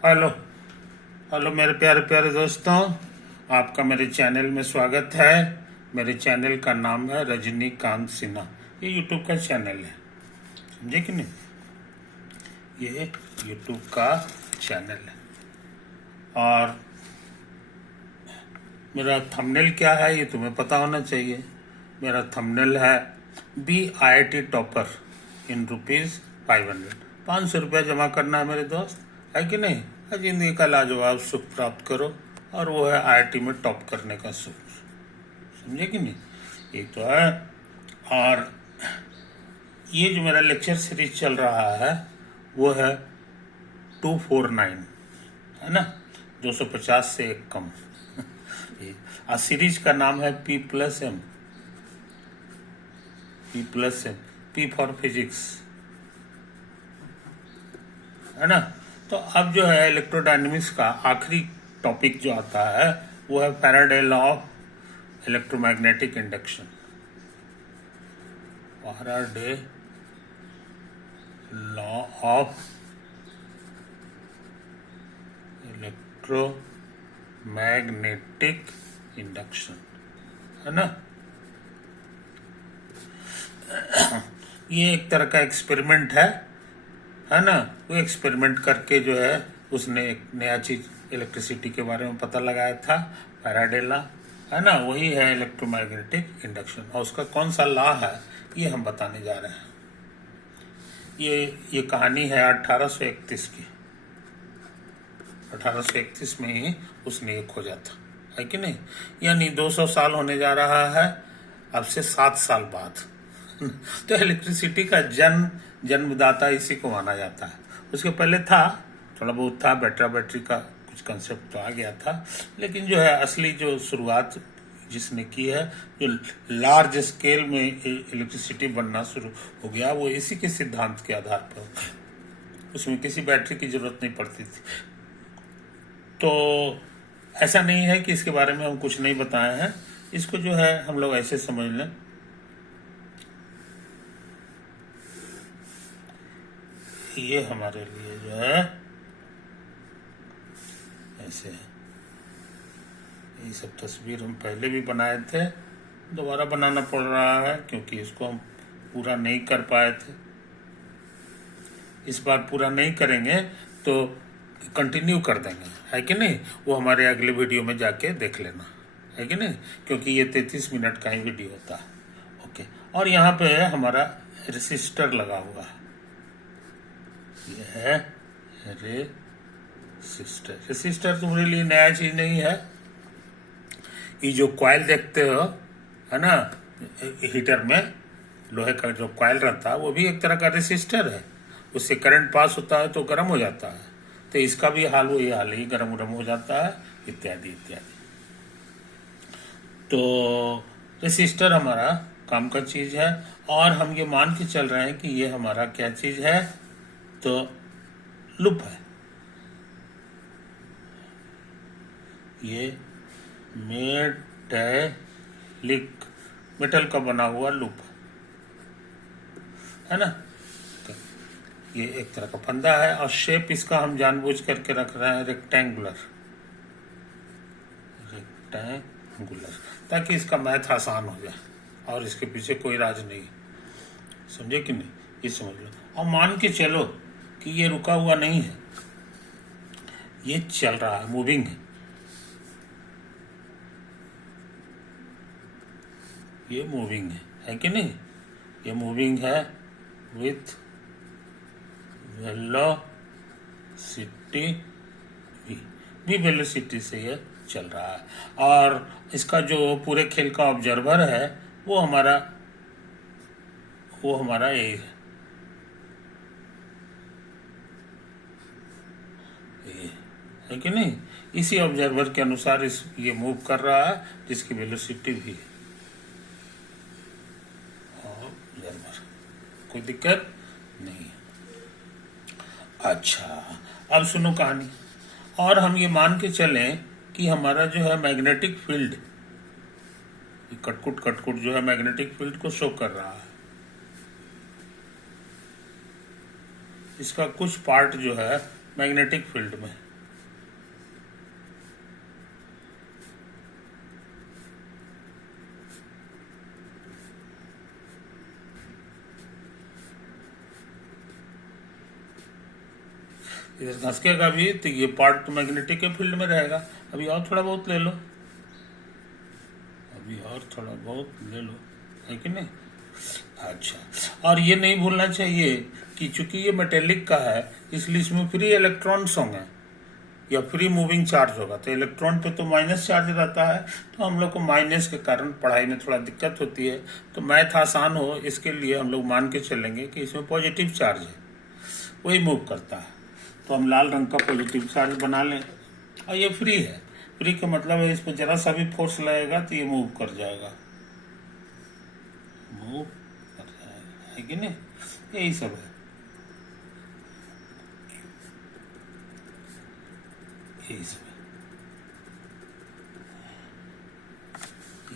Hello. Hello मेरे प्यारे प्यारे दोस्तों, आपका मेरे चैनल में स्वागत है। मेरे चैनल का नाम है रजनीकांत सिन्हा। ये यूट्यूब का चैनल है, समझे कि नहीं? ये यूट्यूब का चैनल है। और मेरा थंबनेल क्या है ये तुम्हें पता होना चाहिए। मेरा थंबनेल है BIT टॉपर इन ₹500। 500 रुपया जमा करना है मेरे दोस्त, है कि नहीं? जिंदगी का लाजवाब सुख प्राप्त करो, और वो है IIT में टॉप करने का सुख। समझे कि नहीं? एक तो है। और ये जो मेरा लेक्चर सीरीज चल रहा है वो है 249, है ना? 250 से एक कम। सीरीज का नाम है P+M। P फॉर फिजिक्स, है ना? तो अब जो है इलेक्ट्रोडायनेमिक्स का आखिरी टॉपिक जो आता है वो है Faraday law of electromagnetic induction. Faraday law of electromagnetic induction, है ना? ये एक तरह का एक्सपेरिमेंट है ना? वो एक्सपेरिमेंट करके जो है उसने एक नया चीज इलेक्ट्रिसिटी के बारे में पता लगाया था, फैराडे लॉ, है ना? वही है इलेक्ट्रोमैग्नेटिक इंडक्शन। और उसका कौन सा लॉ है ये हम बताने जा रहे हैं। ये कहानी है 1831 की। 1831 में ही उसने ये खोजा था, है कि नहीं? यानी 200 साल होने जा रहा है अब से 7 साल बाद। तो इलेक्ट्रिसिटी का जन्मदाता इसी को माना जाता है। उसके पहले था, थोड़ा बहुत था, बैटरी का कुछ कंसेप्ट तो आ गया था, लेकिन जो है असली जो शुरुआत जिसने की है, जो लार्ज स्केल में इलेक्ट्रिसिटी बनना शुरू हो गया, वो इसी के सिद्धांत के आधार पर। उसमें किसी बैटरी की जरूरत नहीं पड़ती थी। तो ऐसा नहीं है कि इसके बारे में हम कुछ नहीं बताए हैं। इसको जो है हम लोग ऐसे समझ लें, ये हमारे लिए जो है ऐसे है। ये सब तस्वीर हम पहले भी बनाए थे, दोबारा बनाना पड़ रहा है क्योंकि इसको हम पूरा नहीं कर पाए थे। इस बार पूरा नहीं करेंगे तो कंटिन्यू कर देंगे, है कि नहीं? वो हमारे अगले वीडियो में जाके देख लेना, है कि नहीं? क्योंकि ये 33 मिनट का ही वीडियो होता है। ओके। और यहाँ पे हमारा रेसिस्टर लगा हुआ है। ये है रेसिस्टर तुम्हारे लिए नया चीज नहीं है। ये जो कॉइल देखते हो, है ना, हीटर में लोहे का जो कॉइल रहता है वो भी एक तरह का रेसिस्टर है। उससे करंट पास होता है तो गर्म हो जाता है। तो इसका भी हाल वही हाल है, गर्म गर्म हो जाता है, इत्यादि इत्यादि। तो रेसिस्टर हमारा काम का चीज है। और हम ये मान के चल रहे हैं कि ये हमारा क्या चीज है, तो लूप है। ये मेटल का बना हुआ लूप है ना? तो ये एक तरह का फंदा है, और शेप इसका हम जानबूझ करके रख रहे हैं रेक्टेंगुलर, ताकि इसका मैथ आसान हो जाए और इसके पीछे कोई राज नहीं। समझे कि नहीं? ये समझ लो और मान के चलो कि ये रुका हुआ नहीं है, ये चल रहा है, मूविंग है। ये मूविंग है कि नहीं? ये मूविंग है विथ वेलोसिटी v वेलोसिटी से ये चल रहा है। और इसका जो पूरे खेल का ऑब्जर्वर है वो हमारा यही है कि नहीं? इसी ऑब्जर्वर के अनुसार ये मूव कर रहा है, जिसकी वेलोसिटी भी है। कोई दिक्कत नहीं। अच्छा, अब सुनो कहानी। और हम ये मान के चलें कि हमारा जो है मैग्नेटिक फील्ड, कटकुट जो है मैग्नेटिक फील्ड को शो कर रहा है। इसका कुछ पार्ट जो है मैग्नेटिक फील्ड में, इधर धसकेगा भी तो ये पार्ट मैग्नेटिक के फील्ड में रहेगा। अभी और थोड़ा बहुत ले लो, अभी और थोड़ा बहुत ले लो, है कि नहीं। अच्छा, और ये नहीं भूलना चाहिए कि चूंकि ये मेटेलिक का है इसलिए इसमें फ्री इलेक्ट्रॉन्स होंगे या फ्री मूविंग चार्ज होगा। तो इलेक्ट्रॉन पे तो माइनस चार्ज रहता है, तो हम लोग को माइनस के कारण पढ़ाई में थोड़ा दिक्कत होती है। तो मैथ आसान हो इसके लिए हम लोग मान के चलेंगे कि इसमें पॉजिटिव चार्ज है, वही मूव करता है। तो हम लाल रंग का पॉजिटिव चार्ज बना लें, और ये फ्री है। फ्री का मतलब है इस पर जरा सा भी फोर्स लगेगा तो ये मूव कर जाएगा, मूव कर जाएगा, है कि नहीं। यही सब है, यही सब है।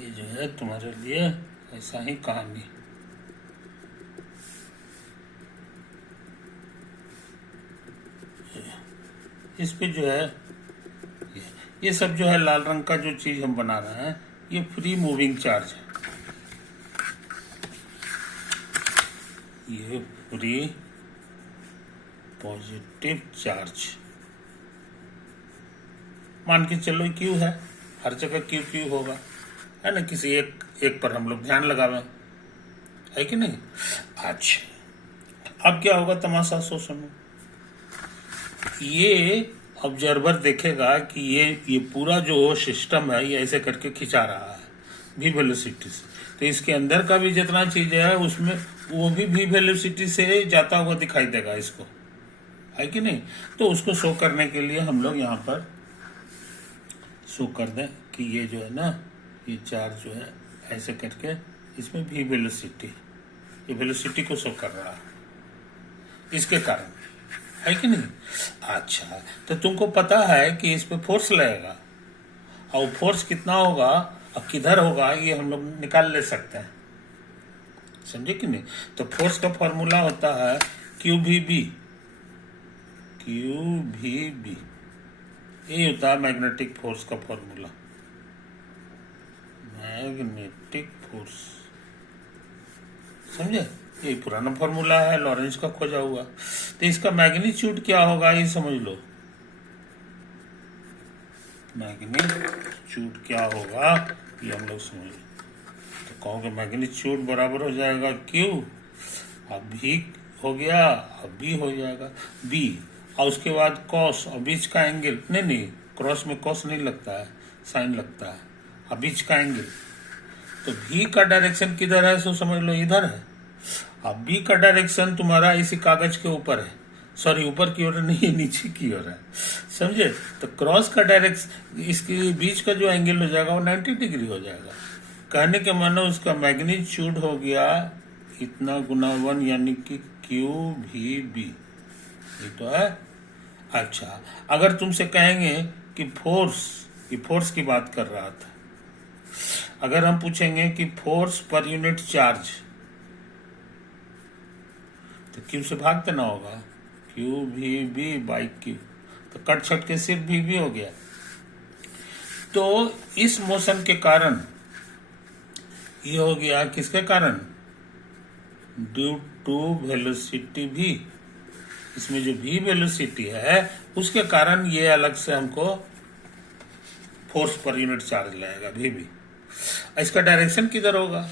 ये जो है तुम्हारे लिए ऐसा ही कहानी। इस पे जो है ये सब जो है लाल रंग का जो चीज हम बना रहे हैं ये फ्री मूविंग चार्ज है। ये फ्री पॉजिटिव चार्ज मान के चलो क्यू है, हर जगह क्यू क्यू होगा, है ना। किसी एक पर हम लोग ध्यान लगावे, है कि नहीं। अच्छा, अब क्या होगा तमाशा सो सुनो। ये ऑब्जर्वर देखेगा कि ये पूरा जो सिस्टम है ये ऐसे करके खिंचा रहा है भी वेलोसिटी से, तो इसके अंदर का भी जितना चीज है उसमें वो भी वेलोसिटी से जाता हुआ दिखाई देगा इसको, है कि नहीं। तो उसको शो करने के लिए हम लोग यहाँ पर शो कर दें कि ये जो है ना ये चार्ज जो है ऐसे करके इसमें भी वेलोसिटी, ये वेलोसिटी को शो कर रहा है इसके कारण, है कि नहीं। अच्छा, तो तुमको पता है कि इस पे फोर्स लगेगा और फोर्स कितना होगा और किधर होगा ये हम लोग निकाल ले सकते हैं, समझे कि नहीं। तो फोर्स का फॉर्मूला होता है क्यू भी बी, क्यू भी बी, ये होता है मैग्नेटिक फोर्स का फॉर्मूला, मैग्नेटिक फोर्स, समझे। ये पुराना फॉर्मूला है लॉरेंस का खोजा हुआ। तो इसका मैग्नीट्यूड क्या होगा ये समझ लो, मैग्नीट्यूड क्या होगा ये हम लोग समझ लो। तो कहोगे मैग्नीट्यूड बराबर हो जाएगा क्यू, अब भी हो गया, अब बी हो जाएगा बी, और उसके बाद कॉस और बीच का एंगल, नहीं क्रॉस में कॉस नहीं लगता है, साइन लगता है, और बीच का एंगल। तो भी का डायरेक्शन किधर है सो समझ लो इधर है, अब बी का डायरेक्शन तुम्हारा इसी कागज के ऊपर है, सॉरी ऊपर की ओर नहीं नीचे की ओर है, समझे। तो क्रॉस का डायरेक्शन इसके बीच का जो एंगल हो जाएगा वो 90 डिग्री हो जाएगा। कहने के मानो उसका मैग्नीट्यूड हो गया इतना गुना 1 यानी कि क्यू भी बी, ये तो है। अच्छा, अगर तुमसे कहेंगे कि फोर्स की बात कर रहा था, अगर हम पूछेंगे कि फोर्स पर यूनिट चार्ज, तो क्यू से भाग देना होगा, क्यू भी बी बाई क्यू, तो कट छट के सिर्फ भी हो गया। तो इस मोशन के कारण ये हो गया, किसके कारण, ड्यू टू वेलोसिटी भी, इसमें जो भी वेलोसिटी है उसके कारण ये अलग से हमको फोर्स पर यूनिट चार्ज लगेगा भी। इसका डायरेक्शन किधर होगा,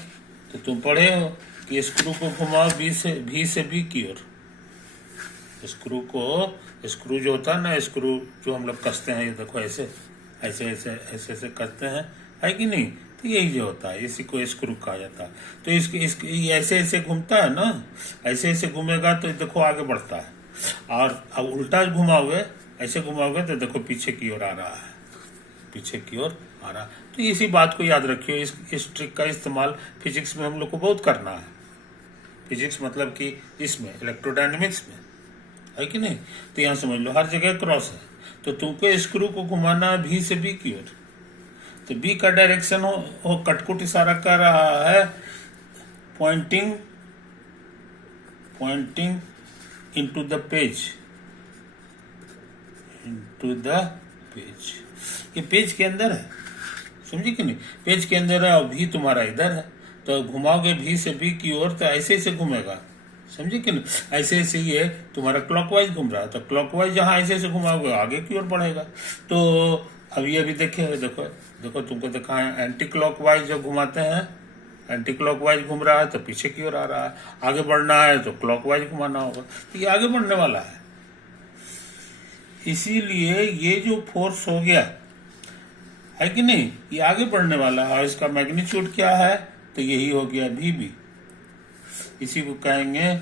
तो तुम पढ़े हो कि स्क्रू को घुमाओ भी से बी की ओर। स्क्रू जो होता है ना, स्क्रू जो हम लोग कसते हैं, ये देखो ऐसे ऐसे ऐसे ऐसे ऐसे करते हैं, है कि नहीं। तो यही जो होता है इसी को स्क्रू कहा जाता है। तो इसके ऐसे ऐसे घूमता है ना, ऐसे ऐसे घूमेगा तो देखो आगे बढ़ता है, और अब उल्टा घुमाओगे, ऐसे घुमाओगे तो देखो पीछे की ओर आ रहा है, पीछे की ओर आ रहा। तो इसी बात को याद रखियो, इस ट्रिक का इस्तेमाल फिजिक्स में हम लोग को बहुत करना है। फिजिक्स मतलब कि इसमें इलेक्ट्रोडायनेमिक्स में, है कि नहीं। तो यहाँ समझ लो हर जगह क्रॉस है, तो तुमको स्क्रू को घुमाना भी से बी की ओर, तो बी का डायरेक्शन हो कटकुट इशारा कर रहा है पॉइंटिंग इनटू द पेज, ये पेज के अंदर है, समझे कि नहीं। पेज के अंदर है और भी तुम्हारा इधर है, तो घुमाओगे भी से बी की ओर तो ऐसे ऐसे घूमेगा, समझे कि नहीं? ऐसे ऐसे ये तुम्हारा क्लॉकवाइज घूम रहा है, तो क्लॉकवाइज जहाँ ऐसे ऐसे घुमाओगे आगे की ओर बढ़ेगा। तो अभी अभी देखे, देखो देखो तुमको देखा है, एंटी क्लॉकवाइज जब घुमाते हैं, एंटी क्लॉकवाइज घूम रहा है तो पीछे की ओर आ रहा है, आगे बढ़ना है तो क्लॉकवाइज घुमाना होगा, तो ये आगे बढ़ने वाला है। इसीलिए ये जो फोर्स हो गया है कि नहीं, ये आगे बढ़ने वाला है, और इसका मैग्नीट्यूड क्या है, तो यही हो गया VB। इसी को कहेंगे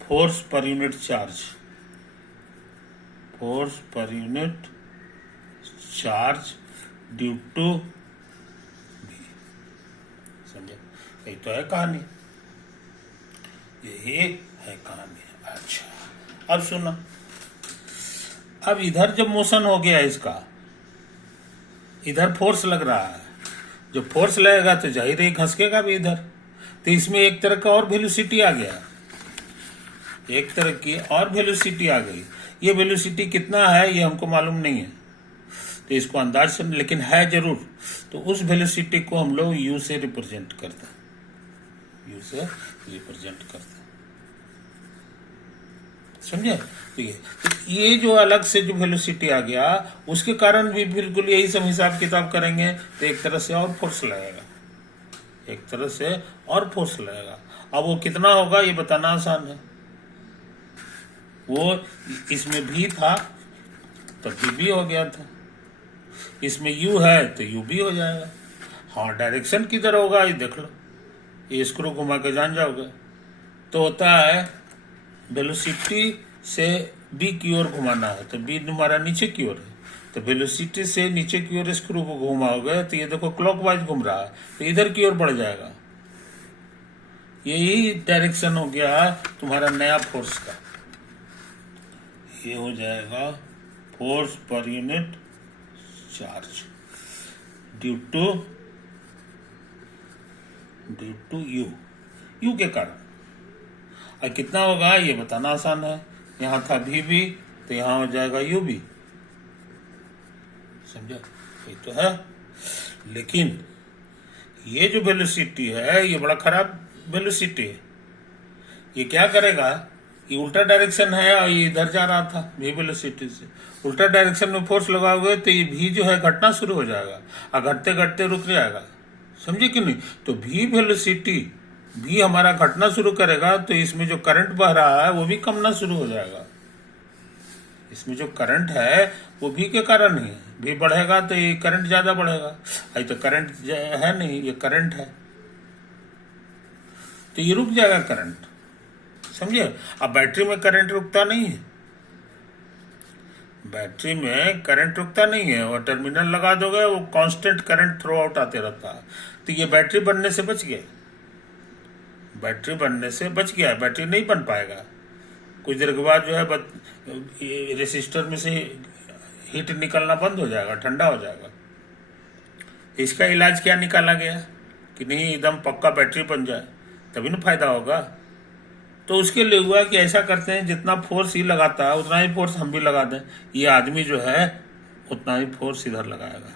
फोर्स पर यूनिट चार्ज, फोर्स पर unit charge due to V। समझे? यही तो है कहानी, यही है कहानी। अच्छा, अब सुना, अब इधर जब मोशन हो गया इसका, इधर फोर्स लग रहा है, जब फोर्स लगेगा तो जाहिर है घसकेगा भी इधर, तो इसमें एक तरह का और वेलोसिटी आ गया, एक तरह की और वेलोसिटी आ गई। ये वेलोसिटी कितना है ये हमको मालूम नहीं है, तो इसको अंदाज से, लेकिन है जरूर। तो उस वेलोसिटी को हम लोग U से रिप्रेजेंट करते हैं, U से रिप्रेजेंट करते हैं, समझे? तो ये जो अलग से जो वेलोसिटी आ गया, उसके कारण भी बिल्कुल यही सब हिसाब किताब करेंगे, तो एक तरह से और फोर्स लगेगा, एक तरह से और फोर्स लगेगा। अब वो कितना होगा ये बताना आसान है, वो इसमें V था तो VB हो गया था, इसमें U है तो UB हो जाएगा। हाँ, डायरेक्शन किधर होगा ये देख लो, ये स्क्रू घुमा के जान जाओगे। तो होता है वेलोसिटी से B की ओर घुमाना है, तो B तुम्हारा नीचे की ओर है, तो वेलोसिटी से नीचे की ओर स्क्रू को घुमाओगे तो ये देखो क्लॉकवाइज घूम रहा है, तो इधर की ओर बढ़ जाएगा। यही डायरेक्शन हो गया तुम्हारा नया फोर्स का, ये हो जाएगा फोर्स पर unit charge due to U के कारण। और कितना होगा ये बताना आसान है, यहाँ था VB तो यहाँ हो जाएगा UB, समझा? ये तो है, लेकिन ये जो वेलोसिटी है ये बड़ा खराब वेलोसिटी है। ये क्या करेगा, ये उल्टा डायरेक्शन है और ये इधर जा रहा था V वेलोसिटी से, उल्टा डायरेक्शन में फोर्स लगाओगे तो ये V जो है घटना शुरू हो जाएगा और घटते घटते रुक जाएगा, समझे कि नहीं? तो V वेलोसिटी, V हमारा घटना शुरू करेगा तो इसमें जो करंट बह रहा है वो भी कमना शुरू हो जाएगा। इसमें जो करंट है वो V के कारण ही है, V बढ़ेगा तो ये करंट ज्यादा बढ़ेगा, अभी तो करंट है नहीं, ये करंट है, तो ये रुक जाएगा करंट, समझे? अब बैटरी में करंट रुकता नहीं है, बैटरी में करंट रुकता नहीं है, और टर्मिनल लगा दोगे वो कांस्टेंट करंट थ्रू आउट आते रहता है, तो ये बैटरी बनने से बच गया, बैटरी बनने से बच गया, बैटरी नहीं बन पाएगा। कुछ देर के बाद जो है रेसिस्टर में से हीट निकलना बंद हो जाएगा, ठंडा हो जाएगा। इसका इलाज क्या निकाला गया कि नहीं एकदम पक्का बैटरी बन जाए, तभी ना फायदा होगा। तो उसके लिए हुआ कि ऐसा करते हैं, जितना फोर्स ही लगाता है उतना ही फोर्स हम भी लगा दें, ये आदमी जो है उतना ही फोर्स इधर लगाएगा,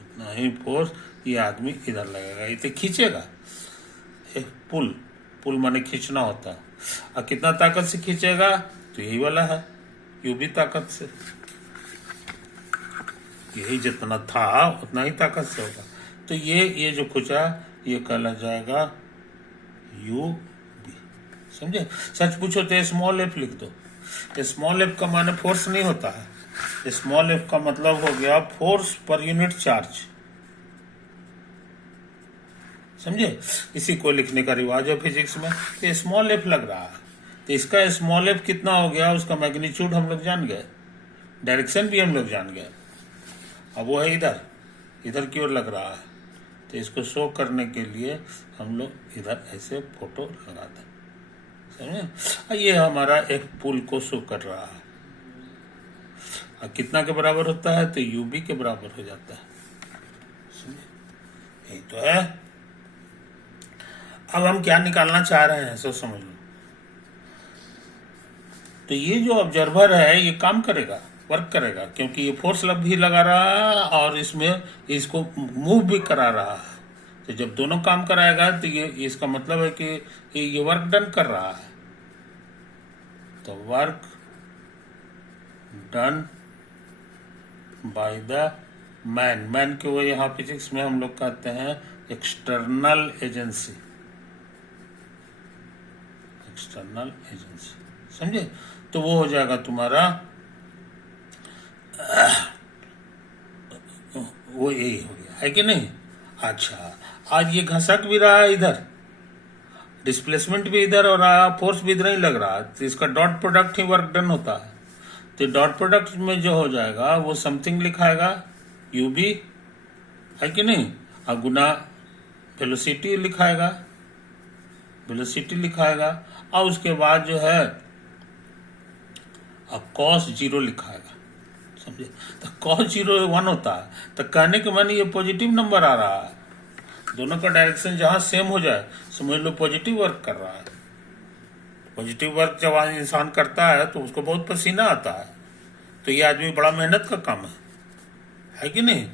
उतना ही फोर्स ये आदमी इधर लगेगा, ये तो खींचेगा। एक पुल माने खींचना होता है, और कितना ताकत से खींचेगा, तो यही वाला है UB ताकत से, यही जितना था उतना ही ताकत से होगा। तो ये जो खुचा ये कहला जाएगा UB, समझे? सच पूछो तो स्मॉल f लिख दो। स्मॉल f का माने फोर्स नहीं होता है, स्मॉल f का मतलब हो गया फोर्स पर यूनिट चार्ज, समझे? इसी को लिखने का रिवाज है फिजिक्स में। तो स्मॉल f लग रहा है, तो इसका स्मॉल f कितना हो गया, उसका मैग्नीट्यूड हम लोग जान गए, डायरेक्शन भी हम लोग जान गए। अब वो है इधर की ओर लग रहा है, तो इसको शो करने के लिए हम लोग इधर ऐसे फोटो लगाते हैं, समझे? ये हमारा एक पुल को शो कर रहा है, और कितना के बराबर होता है, तो UB के बराबर हो जाता है, समझे? यही तो है। अब हम क्या निकालना चाह रहे हैं सब समझ लो। तो ये जो ऑब्जर्वर है ये काम करेगा, वर्क करेगा, क्योंकि ये फोर्स भी लगा रहा है और इसमें इसको मूव भी करा रहा है, तो जब दोनों काम कराएगा तो ये इसका मतलब है कि ये वर्क डन कर रहा है। तो work done by the man, man को वो यहाँ फिजिक्स में हम लोग कहते हैं एक्सटर्नल एजेंसी, एक्सटर्नल एजेंसी, समझे। तो वो हो जाएगा तुम्हारा वो यही हो गया, है कि नहीं। अच्छा, आज ये घसक भी रहा है इधर, डिस्प्लेसमेंट भी इधर और फोर्स भी इधर ही लग रहा है, तो इसका डॉट प्रोडक्ट ही वर्क डन होता है। तो डॉट प्रोडक्ट में जो हो जाएगा वो समथिंग लिखाएगा यू बी, है कि नहीं, और गुना वेलोसिटी लिखाएगा, वेलोसिटी लिखाएगा, और उसके बाद जो है अब कॉस जीरो लिखाएगा, समझे। तो कॉस जीरो 1 होता है, तो कहने के माने ये पॉजिटिव नंबर आ रहा है, दोनों का डायरेक्शन जहां सेम हो जाए समझ लो पॉजिटिव वर्क कर रहा है। पॉजिटिव वर्क जब इंसान करता है तो उसको बहुत पसीना आता है, तो ये आदमी बड़ा मेहनत का काम है कि नहीं।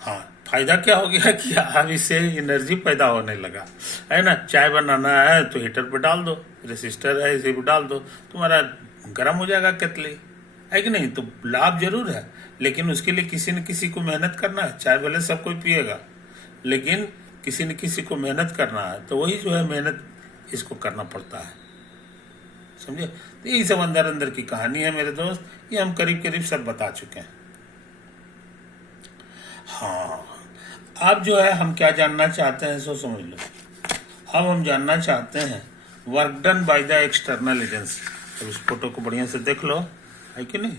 हाँ, फायदा क्या हो गया कि अब इससे एनर्जी पैदा होने लगा, है ना। चाय बनाना है तो हीटर पे डाल दो, रेसिस्टर है इसे भी डाल दो, तुम्हारा गर्म हो जाएगा केतली, है कि नहीं। तो लाभ जरूर है, लेकिन उसके लिए किसी न किसी को मेहनत करना है। चाय भले सब कोई पिएगा, लेकिन किसी न किसी को मेहनत करना है, तो वही जो है मेहनत इसको करना पड़ता है, समझे। तो यही सब अंदर अंदर की कहानी है मेरे दोस्त, ये हम करीब करीब सब बता चुके हैं। हाँ, अब जो है हम क्या जानना चाहते हैं सो समझ लो। अब हम जानना चाहते हैं work done by the external agency. तो इस फोटो को बढ़िया से देख लो, है कि नहीं,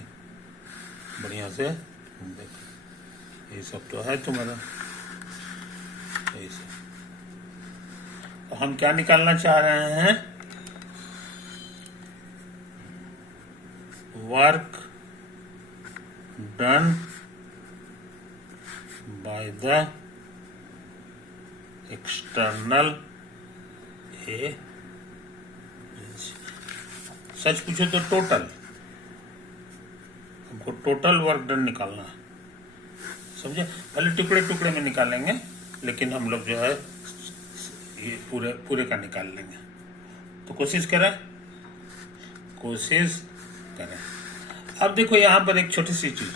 बढ़िया से देखो, ये सब तो है तुम्हारा, यही सब। तो हम क्या निकालना चाह रहे हैं, work done by the external agency. सच पूछो तो टोटल, हमको टोटल वर्क डन निकालना है, समझे। पहले टुकड़े टुकड़े में निकालेंगे, लेकिन हम लोग जो है ये पूरे पूरे का निकाल लेंगे। तो कोशिश करें, कोशिश करें। अब देखो यहाँ पर एक छोटी सी चीज,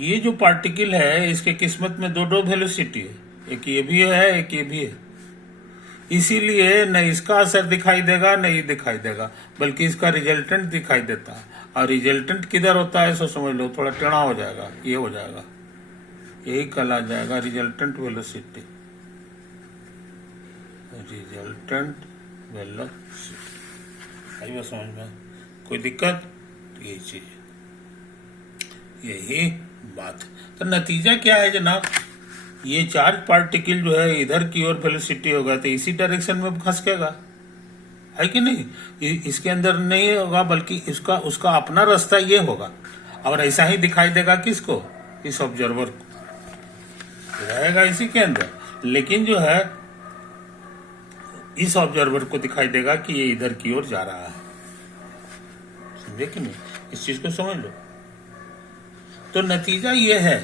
ये जो पार्टिकल है इसके किस्मत में दो दो वेलोसिटी है, एक ये भी है एक ये भी है, इसीलिए न इसका असर दिखाई देगा न ये दिखाई देगा, बल्कि इसका रिजल्टेंट दिखाई देता है। और रिजल्टेंट किधर होता है सो समझ लो, थोड़ा टेढ़ा हो जाएगा, ये हो जाएगा, यही कहला जाएगा रिजल्टेंट वेलोसिटी, रिजल्टेंट वेलोसिटी। आई बात समझ में, कोई दिक्कत, तो यही चीज, यही बात। तो नतीजा क्या है जनाब, ये चार्ज पार्टिकल जो है इधर की ओर वेलोसिटी होगा तो इसी डायरेक्शन में खसकेगा, है कि नहीं। इसके अंदर नहीं होगा, बल्कि इसका उसका अपना रास्ता ये होगा, और ऐसा ही दिखाई देगा किसको, इस ऑब्जर्वर को, रहेगा इसी के अंदर, लेकिन जो है इस ऑब्जर्वर को दिखाई देगा कि ये इधर की ओर जा रहा है, समझे कि नहीं। इस चीज को समझ लो। तो नतीजा ये है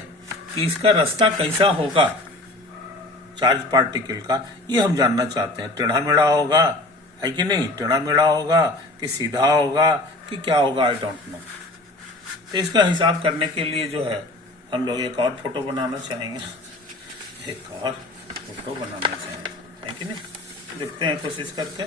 कि इसका रास्ता कैसा होगा चार्ज पार्टिकल का, ये हम जानना चाहते हैं। टेढ़ा मेढ़ा होगा, है कि नहीं, टेढ़ा मेढ़ा होगा कि सीधा होगा कि क्या होगा, आई डोंट नो। तो इसका हिसाब करने के लिए जो है हम लोग एक और फोटो बनाना चाहेंगे, एक और फोटो बनाना चाहेंगे, है कि नहीं। देखते हैं कोशिश करके।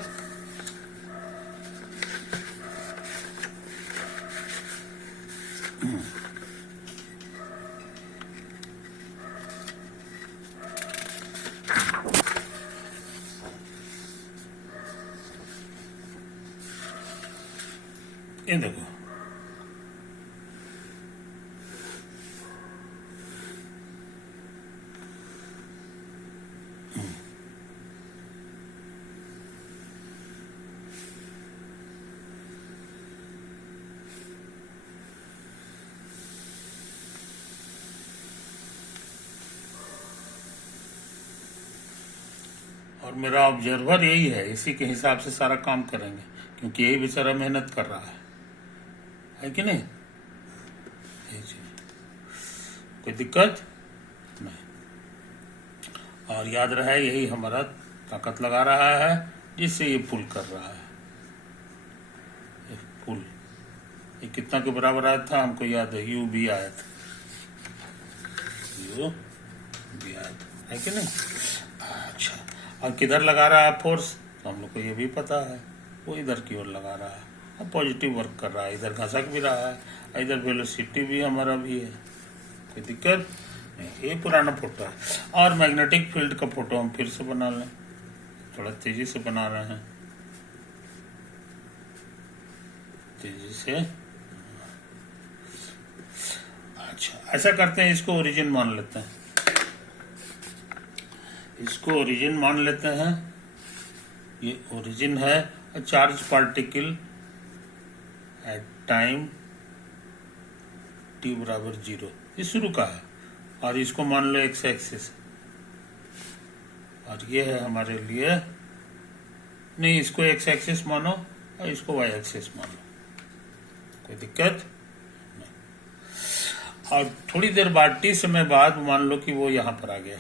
ये देखो, और मेरा ऑब्जर्वर यही है, इसी के हिसाब से सारा काम करेंगे, क्योंकि यही बेचारा मेहनत कर रहा है कि नहीं। कोई दिक्कत नहीं। और याद रहे यही हमारा ताकत लगा रहा है जिससे ये पुल कर रहा है। ये पुल ये कितना के बराबर आया था हमको याद है, यू भी आया था, यू भी आया था, है कि नहीं। अच्छा, और किधर लगा रहा है फोर्स, तो हम लोग को ये भी पता है, वो इधर की ओर लगा रहा है, अब पॉजिटिव वर्क कर रहा है, इधर घसक भी रहा है, इधर वेलोसिटी भी हमारा भी है, कोई दिक्कत नहीं। ये पुराना फोटो है। और मैग्नेटिक फील्ड का फोटो हम फिर से बना लें, थोड़ा तेजी से बना रहे हैं, तेजी से। अच्छा, ऐसा करते हैं, इसको ओरिजिन मान लेते हैं, इसको ओरिजिन मान लेते हैं। ये ओरिजिन है charge particle at time t बराबर 0, ये शुरू का है, और इसको मान लो एक्स एक्सिस, और ये है हमारे लिए, नहीं इसको एक्स एक्सिस मानो और इसको वाई एक्सिस मानो, कोई दिक्कत नहीं। और थोड़ी देर बाद t समय बाद मान लो कि वो यहां पर आ गया,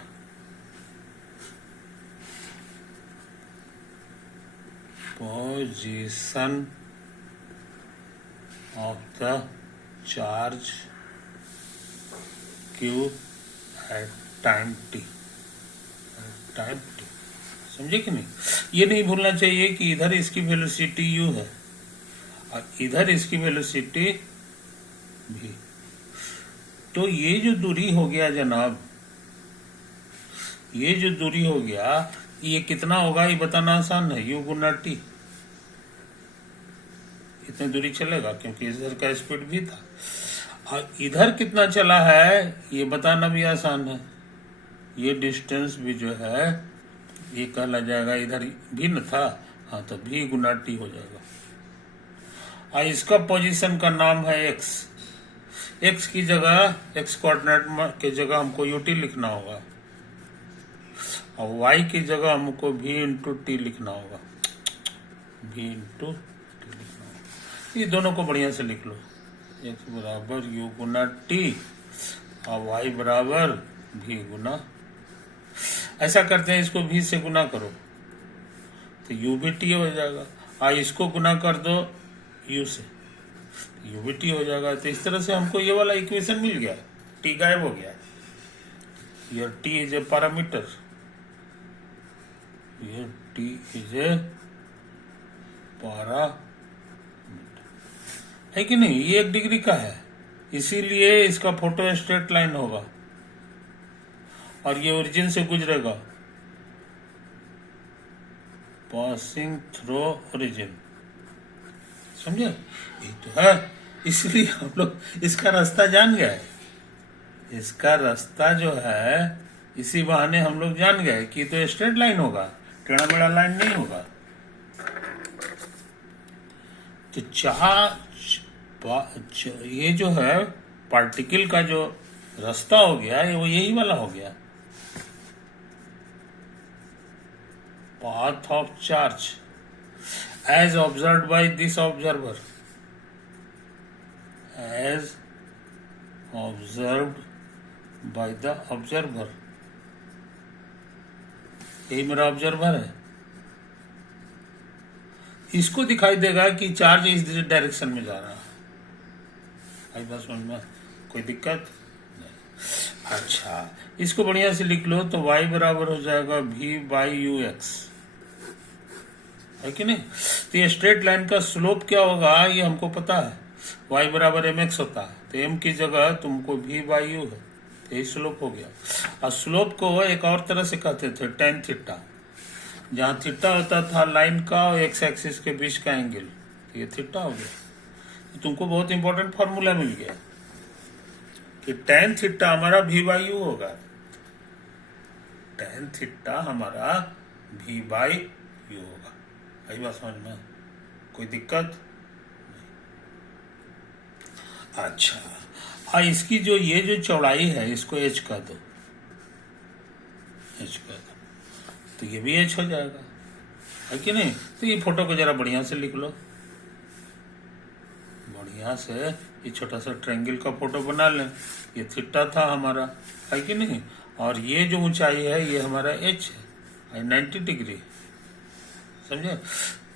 position of the charge q at time t, time t, समझे कि नहीं। ये नहीं भूलना चाहिए कि इधर इसकी वेलोसिटी u है और इधर इसकी वेलोसिटी v, तो ये जो दूरी हो गया जनाब, ये जो दूरी हो गया, ये कितना होगा ये बताना आसान है, u गुना t, इतनी दूरी चलेगा क्योंकि इधर का स्पीड भी था, और इधर कितना चला है ये बताना भी आसान है, ये डिस्टेंस भी जो है ये कहला जाएगा, इधर भिन्न था, हाँ तो v गुना t हो जाएगा, और इसका पोजीशन का नाम है x, x की जगह x कोऑर्डिनेट के जगह हमको ut लिखना होगा, और y की जगह हमको v इंटू टी लिखना होगा, v इंटू टी लिखना होगा। ये दोनों को बढ़िया से लिख लो, x बराबर u गुना t और y बराबर v गुना, ऐसा करते हैं, इसको v से गुना करो तो u भी t हो जाएगा, और इसको गुना कर दो u से, u भी t हो जाएगा। तो इस तरह से हमको ये वाला इक्वेशन मिल गया, t गायब हो गया, here t is a parameter, here t is a parameter, है कि नहीं। ये 1 डिग्री का है, इसीलिए इसका फोटो स्ट्रेट लाइन होगा, और ये ओरिजिन से गुजरेगा, पासिंग थ्रू ओरिजिन, समझे, ये तो है, इसलिए हम लोग इसका रास्ता जान गए, इसका रास्ता जो है इसी बहाने हम लोग जान गए कि तो स्ट्रेट लाइन होगा, टेढ़ा मेढ़ा लाइन नहीं होगा। तो ये जो है पार्टिकल का जो रास्ता हो गया ये वो यही वाला हो गया, path of charge as observed by this observer, as observed by the observer, यही मेरा ऑब्जर्वर है, इसको दिखाई देगा कि चार्ज इस डायरेक्शन में जा रहा है, आई बात समझ में, कोई दिक्कत नहीं। अच्छा, इसको बढ़िया से लिख लो, तो y बराबर हो जाएगा v बाई यू एक्स, है कि नहीं। तो ये स्ट्रेट लाइन का स्लोप क्या होगा ये हमको पता है, y बराबर mx होता है, तो m की जगह तुमको v बाई यू है, तो यही स्लोप हो गया। और स्लोप को एक और तरह से कहते थे टेन थीटा, जहाँ थीटा होता था लाइन का और एक्स एक्सिस के बीच का एंगल, तो ये थीटा हो गया। तो तुमको बहुत इंपॉर्टेंट फॉर्मूला मिल गया कि टेन थीटा हमारा v बाई यू होगा, टेन थीटा हमारा v बाई यू होगा, आई बात समझ में, कोई दिक्कत नहीं। अच्छा, और इसकी जो ये जो चौड़ाई है इसको h कर दो, h कर दो, तो ये भी h हो जाएगा, है कि नहीं। तो ये फोटो को जरा बढ़िया से लिख लो, बढ़िया से ये छोटा सा ट्रायंगल का फोटो बना लें, ये थीटा था हमारा, है कि नहीं, और ये जो ऊंचाई है ये हमारा एच है 90 डिग्री, समझे।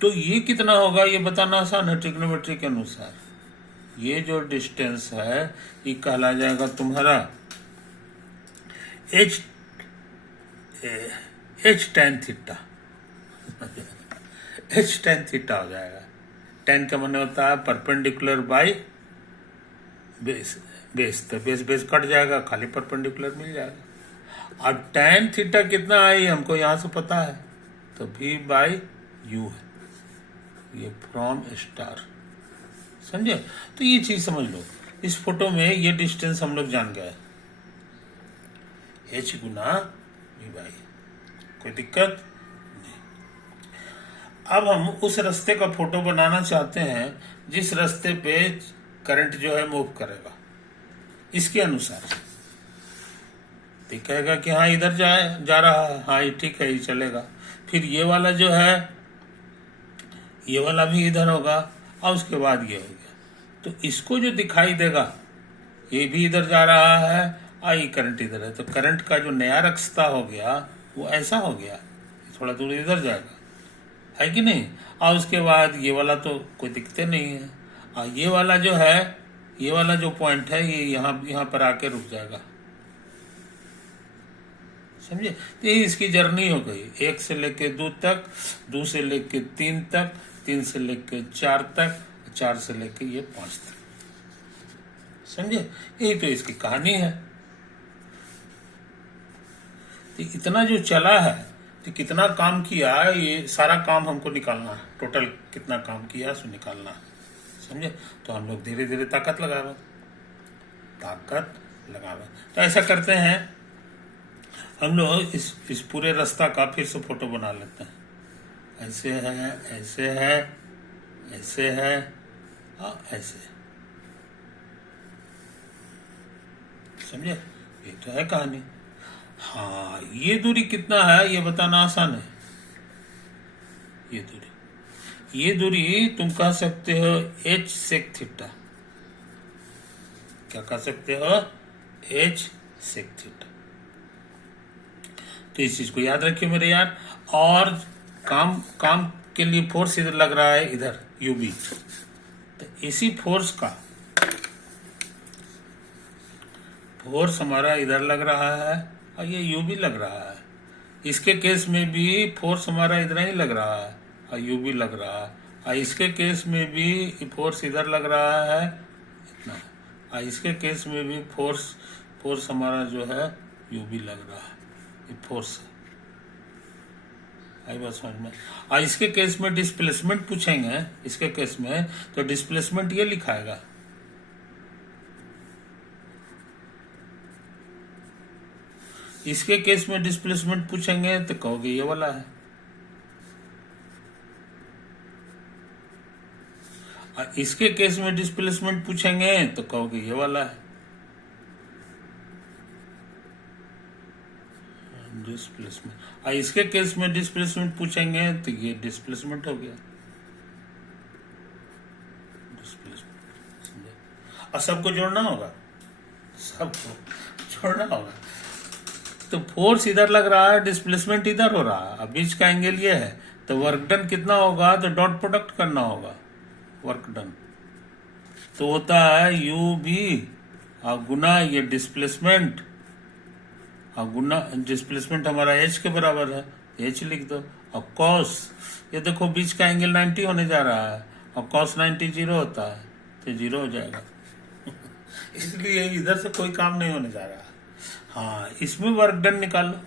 तो ये कितना होगा ये बताना आसान है ट्रिग्नोमेट्री के अनुसार। ये जो डिस्टेंस है ये कहला जाएगा तुम्हारा H tan theta H tan theta हो जाएगा। tan का मतलब होता है परपेंडिकुलर बाई बेस, तो बेस कट जाएगा, खाली परपेंडिकुलर मिल जाएगा। अब tan थीटा कितना है ये हमको यहां से पता है, तो v बाई यू है, ये फ्रॉम स्टार, समझे। तो ये चीज समझ लो, इस फोटो में ये डिस्टेंस हम लोग जान गए, h गुना v बाई, कोई दिक्कत नहीं। अब हम उस रास्ते का फोटो बनाना चाहते हैं जिस रास्ते पे करंट जो है मूव करेगा, इसके अनुसार तो कहेगा कि हाँ इधर जा रहा है, हाँ ये ठीक है, ये चलेगा। फिर ये वाला जो है ये वाला भी इधर होगा, और उसके बाद ये हो गया। तो इसको जो दिखाई देगा ये भी इधर जा रहा है और ये करंट इधर है, तो करंट का जो नया रास्ता हो गया वो ऐसा हो गया, थोड़ा दूर इधर जाएगा, है कि नहीं। और उसके बाद ये वाला तो कोई दिक्कत नहीं है, और ये वाला जो है, ये वाला जो पॉइंट है ये यहाँ पर आके रुक जाएगा, समझे। तो ये इसकी जर्नी हो गई, 1 से लेके 2 तक, 2 से लेके 3 तक, 3 से लेके 4 तक, 4 से लेके ये 5 तक, समझे। यही तो इसकी कहानी है। तो इतना जो चला है, तो कितना काम किया, ये सारा काम हमको निकालना है, टोटल कितना काम किया सो निकालना है, समझे। तो हम लोग धीरे धीरे ताकत लगावे। तो ऐसा करते हैं हम लोग, इस पूरे रास्ता का फिर से फोटो बना लेते हैं। ऐसे है, ऐसे है, ऐसे है और ऐसे, समझे। ये तो है कहानी। हाँ, ये दूरी कितना है ये बताना आसान है। ये दूरी तुम कह सकते हो h sec थीटा, क्या कह सकते हो, h sec थीटा। तो इस चीज को याद रखिए मेरे यार। और काम के लिए फोर्स इधर लग रहा है, इधर यूबी, तो इसी फोर्स का फोर्स हमारा इधर लग रहा है और ये यूबी लग रहा है। इसके केस में भी फोर्स हमारा इधर ही लग रहा है और यूबी लग रहा है, और इसके केस में भी फोर्स इधर लग रहा है इतना, और इसके केस में भी फोर्स हमारा जो है यूबी लग रहा है, ये फोर्स है। आई बात समझ में। और इसके केस में डिस्प्लेसमेंट पूछेंगे, इसके केस में तो डिस्प्लेसमेंट ये लिखाएगा, इसके केस में डिस्प्लेसमेंट पूछेंगे तो कहोगे ये वाला है, और इसके केस में डिस्प्लेसमेंट पूछेंगे तो कहोगे ये वाला है, डिस्प्लेसमेंट। और इसके केस में डिस्प्लेसमेंट पूछेंगे तो ये डिस्प्लेसमेंट हो गया, डिस्प्लेसमेंट। और सबको जोड़ना होगा, सबको जोड़ना होगा। तो फोर्स इधर लग रहा है, डिस्प्लेसमेंट इधर हो रहा है, अब बीच का एंगल ये है, तो वर्क डन कितना होगा, तो डॉट प्रोडक्ट करना होगा, वर्क डन तो होता है यू बी और गुना ये डिस्प्लेसमेंट, और गुना डिस्प्लेसमेंट हमारा एच के बराबर है, एच लिख दो। और कॉस, ये देखो बीच का एंगल 90 होने जा रहा है, और कॉस 90 जीरो होता है, तो जीरो हो जाएगा इसलिए इधर से कोई काम नहीं होने जा रहा है। हाँ, इसमें वर्क डन निकाल लो,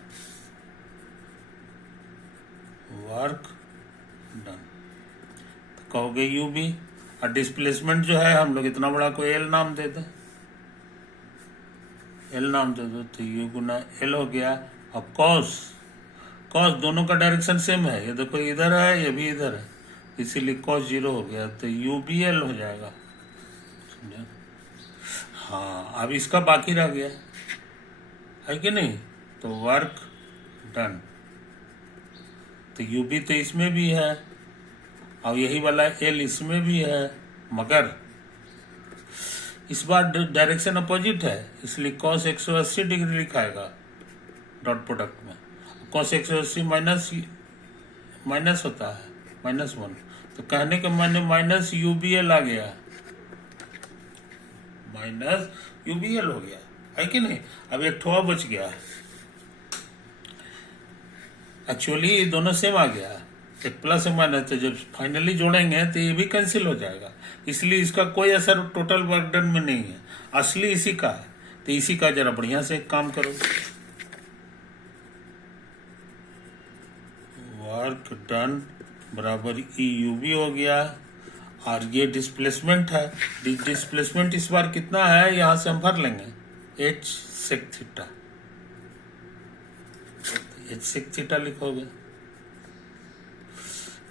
वर्क डन तो कहोगे यू बी, और डिस्प्लेसमेंट जो है हम लोग इतना बड़ा कोई एल नाम दे दें, एल नाम दे दो, तो यू गुना एल हो गया। अब कॉस दोनों का डायरेक्शन सेम है, ये देखो इधर है ये भी इधर है, इसीलिए कॉस जीरो हो गया, तो यू बी एल हो जाएगा, समझा। हाँ, अब इसका बाकी रह गया है कि नहीं, तो वर्क डन, तो यू बी तो इसमें भी है और यही वाला एल इसमें भी है, मगर इस बार डायरेक्शन अपोजिट है, इसलिए कॉस 180 डिग्री लिखाएगा, डॉट प्रोडक्ट में cos 180 माइनस माइनस होता है -1, तो कहने के माने माइनस यूबीएल आ गया, माइनस यूबीएल हो गया, है कि नहीं। अब एक ठोआ बच गया, एक्चुअली ये दोनों सेम आ गया, एक प्लस एक माइनस, तो जब फाइनली जोड़ेंगे तो ये भी कैंसिल हो जाएगा, इसलिए इसका कोई असर टोटल वर्क डन में नहीं है, असली इसी का है। तो इसी का जरा बढ़िया से एक काम करो, वर्क डन बराबर ई यू बी हो गया, और ये डिस्प्लेसमेंट है, डिस्प्लेसमेंट इस बार कितना है यहां से हम भर लेंगे, H sec theta, H sec theta लिखोगे।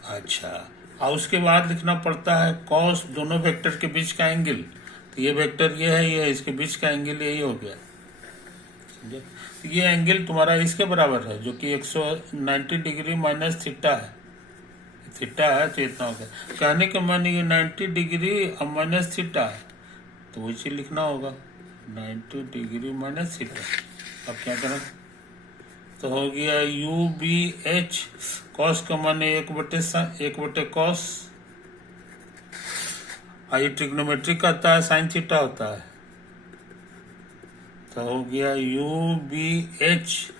अच्छा, और उसके बाद लिखना पड़ता है कॉस दोनों वेक्टर के बीच का एंगल, तो ये वेक्टर ये है, ये है, इसके बीच का एंगल यही हो गया, समझे। तो ये एंगल तुम्हारा इसके बराबर है जो कि 190 डिग्री माइनस थीटा है, थीटा है तो इतना हो गया, कहने के माने ये 90 डिग्री और माइनस थीटा है, तो वही चीज लिखना होगा 90 डिग्री माइनस थीटा। अब क्या करें, तो हो गया यू बी एच, कॉस का माने 1/1 कॉस, और ये ट्रिग्नोमेट्रिक आता है, साइन थीटा होता है, तो हो गया यू बी एच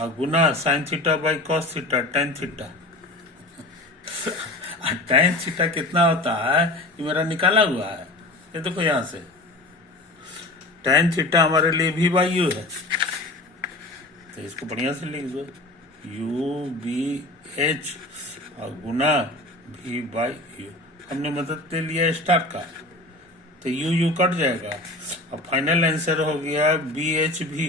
और गुना sine theta by cos theta tan theta. Tan theta कितना होता है ये मेरा निकाला हुआ है, ये देखो यहां से टेन थीटा हमारे लिए भी बाई यू है, तो इसको बढ़िया से लिख दो, यू बी एच और गुना भी बाई यू, हमने मदद ले लिया स्टार का, तो यू यू कट जाएगा और फाइनल आंसर हो गया बी एच भी।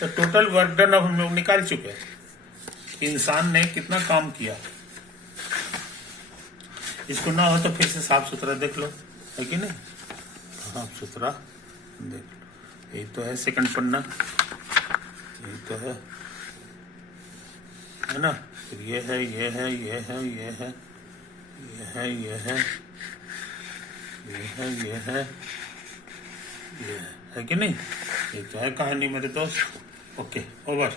तो टोटल वर्क डन अब हम लोग निकाल चुके हैं, इंसान ने कितना काम किया। इसको ना हो तो फिर से साफ सुथरा देख लो, है कि नहीं, साफ सुथरा देख लो, यही तो है सेकंड पन्ना, यही तो है ना। फिर ये है, ये है, ये है, ये है, ये है, ये है, ये है, ये है, ये है कि नहीं, ये तो है कहानी मेरे दोस्त। Okay, over.